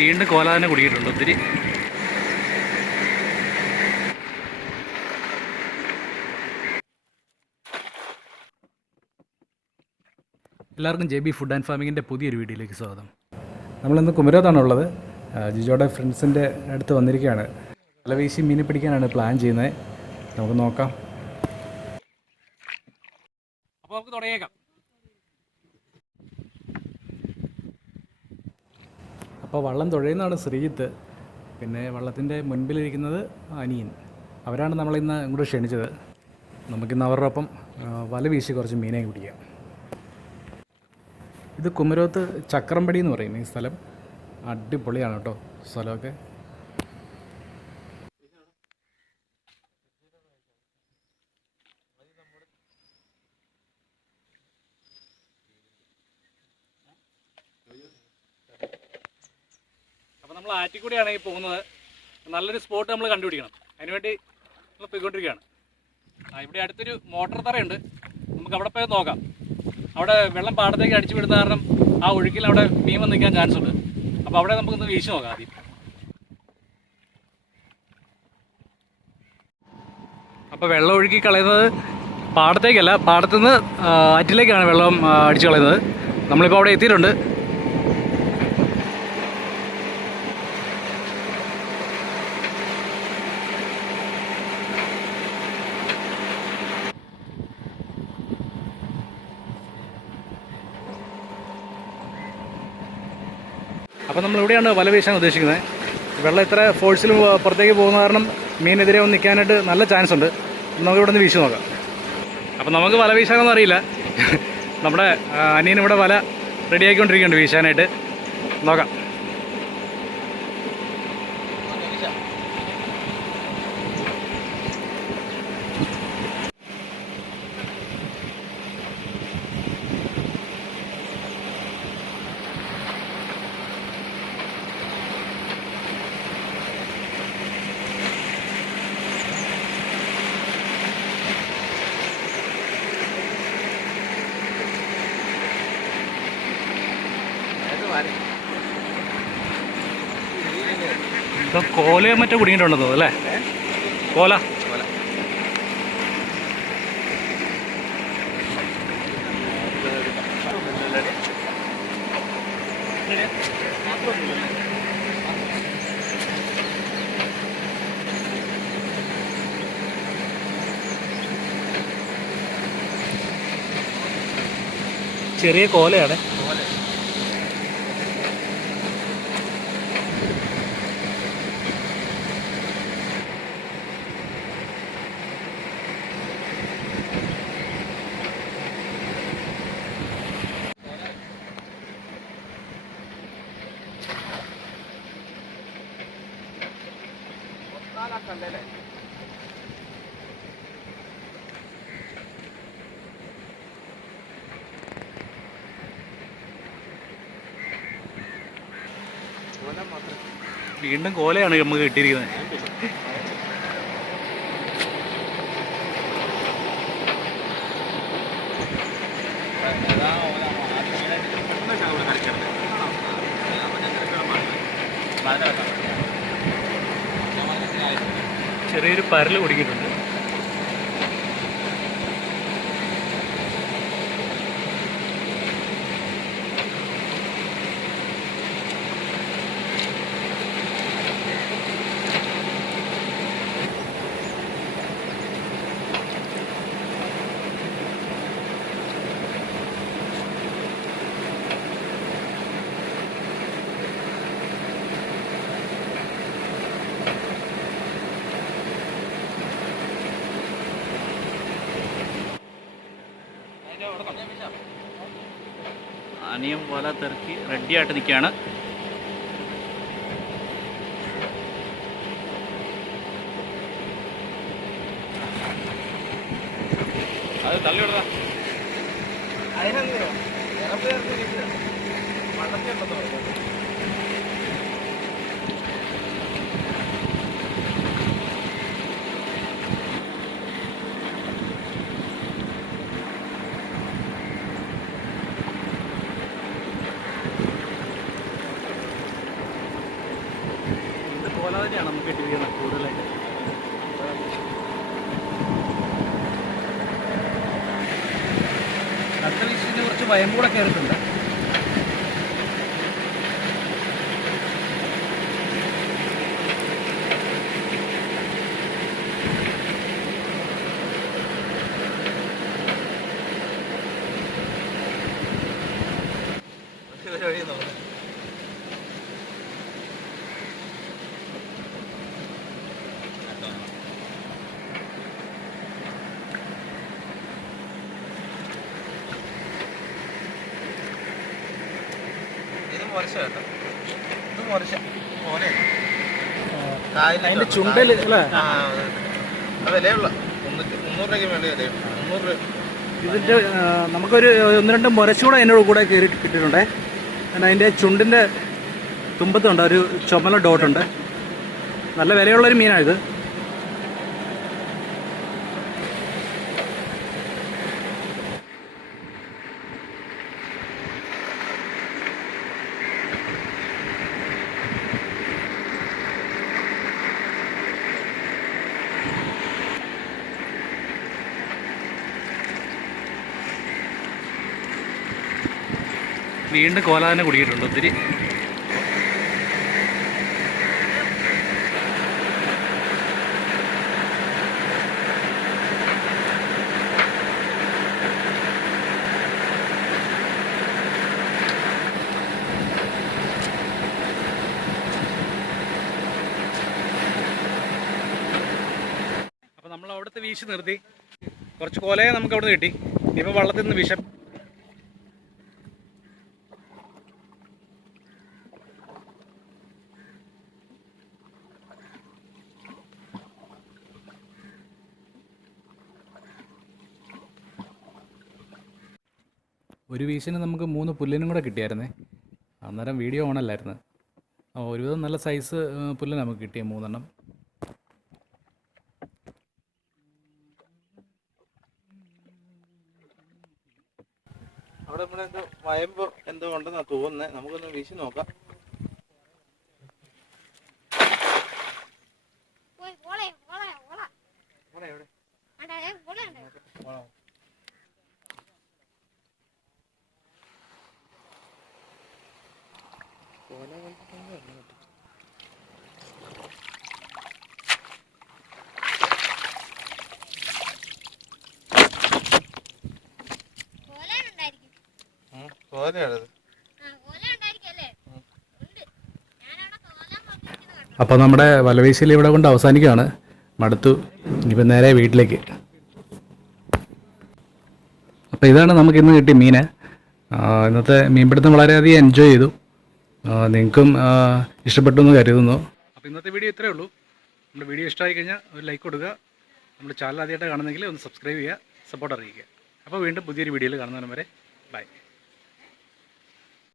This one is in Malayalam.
വീണ്ടും കോല തന്നെ കുടുങ്ങിയിട്ടുണ്ട് ഒത്തിരി. എല്ലാവർക്കും JB ഫുഡ് ആൻഡ് ഫാമിങ്ങിൻ്റെ പുതിയൊരു വീഡിയോയിലേക്ക് സ്വാഗതം. നമ്മളിന്ന് കുമരകത്താണുള്ളത്. ജിജോയുടെ ഫ്രണ്ട്സിൻ്റെ അടുത്ത് വന്നിരിക്കുകയാണ്. വല വീശി മീനെ പിടിക്കാനാണ് പ്ലാൻ ചെയ്യുന്നത്. നമുക്ക് നോക്കാം. അപ്പോൾ നമുക്ക് തുടങ്ങിയേക്കാം. അപ്പോൾ വള്ളം തുഴയുന്നതാണ് ശ്രീജിത്ത്. പിന്നെ വള്ളത്തിൻ്റെ മുൻപിലിരിക്കുന്നത് അനിയൻ. അവരാണ് നമ്മളിന്ന് ഇങ്ങോട്ട് ക്ഷണിച്ചത്. നമുക്കിന്ന് അവരുടെ ഒപ്പം വല വീശി കുറച്ച് മീനെ പിടിക്കാം. ഇത് കുമരകത്ത് ചക്രംപടി എന്ന് പറയും ഈ സ്ഥലം. അടിപൊളിയാണ് കേട്ടോ സ്ഥലമൊക്കെ. അപ്പോൾ നമ്മൾ ആറ്റിക്കൂടിയാണ് ഈ പോകുന്നത്. നല്ലൊരു സ്പോട്ട് നമ്മൾ കണ്ടുപിടിക്കണം. അതിനുവേണ്ടി നമ്മൾ പോയിക്കൊണ്ടിരിക്കുകയാണ്. ഇവിടെ അടുത്തൊരു മോട്ടോർ തറയുണ്ട്. നമുക്ക് അവിടെ പോയി നോക്കാം. അവിടെ വെള്ളം പാടത്തേക്ക് അടിച്ചു വിടുന്ന കാരണം ആ ഒഴുക്കിൽ അവിടെ മീൻ വന്ന് നിൽക്കാൻ ചാൻസ് ഉണ്ട്. അപ്പോൾ അവിടെ നമുക്കൊന്ന് വീശി നോക്കാം ആദ്യം. അപ്പോൾ വെള്ളം ഒഴുക്കി കളയുന്നത് പാടത്തേക്കല്ല, പാടത്തുനിന്ന് ആറ്റിലേക്കാണ് വെള്ളം അടിച്ചു കളയുന്നത്. നമ്മളിപ്പോൾ അവിടെ എത്തിയിട്ടുണ്ട്. അപ്പോൾ നമ്മളിവിടെയാണ് വല വീശാൻ ഉദ്ദേശിക്കുന്നത്. വെള്ളം ഇത്ര ഫോഴ്സിൽ പുറത്തേക്ക് പോകുന്ന കാരണം മീനെതിരെ ഒന്ന് നിൽക്കാനായിട്ട് നല്ല ചാൻസ് ഉണ്ട്. നമുക്കിവിടെ നിന്ന് വീശി നോക്കാം. അപ്പോൾ നമുക്ക് വല വീശാനൊന്നും അറിയില്ല. നമ്മുടെ അനിയൻ ഇവിടെ വല റെഡിയാക്കിക്കൊണ്ടിരിക്കുന്നുണ്ട് വീശാനായിട്ട്. നോക്കാം. ഇപ്പോൾ കോലയോ മറ്റോ കുടുങ്ങിയിട്ടുണ്ടെന്ന് അല്ലേ? കോല ചെറിയ കോലയാണ്. വീണ്ടും കോലയാണ് നമുക്ക് കിട്ടിയിരിക്കുന്നത്. ചെറിയൊരു പരല് കുടുങ്ങിയിട്ടുണ്ട്. അനിയം വല തിറക്കി റെഡിയായിട്ട് നിൽക്കുകയാണ്. അത് തള്ളിവിടാ. തന്നെയാണ് നമുക്ക് കിട്ടിയിരിക്കുന്നത് കൂടുതലായിട്ട്. അടുത്ത വീശിന് കുറച്ച് ഭയം കൂടെ കയറിയിട്ടുണ്ട്. അതിന്റെ ചുണ്ടല് അല്ലേ? ഇതിന്റെ നമുക്കൊരു 1-2 മുരച്ചൂടെ എന്നോട് കൂടെ കയറി കിട്ടിയിട്ടുണ്ടേ. കാരണം അതിന്റെ ചുണ്ടിന്റെ തുമ്പത്തുണ്ട് ഒരു ചുമല ഡോട്ടുണ്ട്. നല്ല വിലയുള്ളൊരു മീനാണിത്. വീണ്ടും കോല തന്നെ കുടിക്കിട്ടുണ്ട് ഒത്തിരി. അപ്പോൾ നമ്മൾ അവിടുത്തെ വീശി നിർത്തി. കുറച്ച് കോലയെ നമുക്ക് അവിടെ നിന്ന് കിട്ടി. ഇനിയിപ്പോൾ വള്ളത്തിൽ നിന്ന് വിഷം. ഒരു വീശിന് നമുക്ക് 3 പുല്ലിനും കൂടെ കിട്ടിയായിരുന്നേ. അന്നേരം വീഡിയോ ഓണല്ലായിരുന്നു. ഒരുവിധം നല്ല സൈസ് പുല്ല് നമുക്ക് കിട്ടിയ 3 എണ്ണം. അവിടെ ഇവിടെ എന്തോ വയമ്പ് എന്തോ ഉണ്ടെന്നാ തോന്നുന്നത്. നമുക്കൊന്ന് വീശി നോക്കാം. അപ്പോൾ നമ്മുടെ വലവീശിൽ ഇവിടെ കൊണ്ട് അവസാനിക്കുകയാണ്. മടുത്തു. ഇനിയിപ്പോൾ നേരെ വീട്ടിലേക്ക്. അപ്പോൾ ഇതാണ് നമുക്ക് ഇന്ന് കിട്ടിയ മീൻ. ഇന്നത്തെ മീൻപിടുത്തം വളരെയധികം എൻജോയ് ചെയ്തു. നിങ്ങൾക്കും ഇഷ്ടപ്പെട്ടു എന്ന് കരുതുന്നു. അപ്പോൾ ഇന്നത്തെ വീഡിയോ ഇത്രയേ ഉള്ളൂ. നമ്മുടെ വീഡിയോ ഇഷ്ടമായി കഴിഞ്ഞാൽ ഒരു ലൈക്ക് കൊടുക്കുക. നമ്മുടെ ചാനൽ ആദ്യമായിട്ട് കാണുന്നെങ്കിൽ ഒന്ന് സബ്സ്ക്രൈബ് ചെയ്യുക, സപ്പോർട്ട് അറിയിക്കുക. അപ്പോൾ വീണ്ടും പുതിയൊരു വീഡിയോയിൽ കാണുന്നവരെ ബൈ.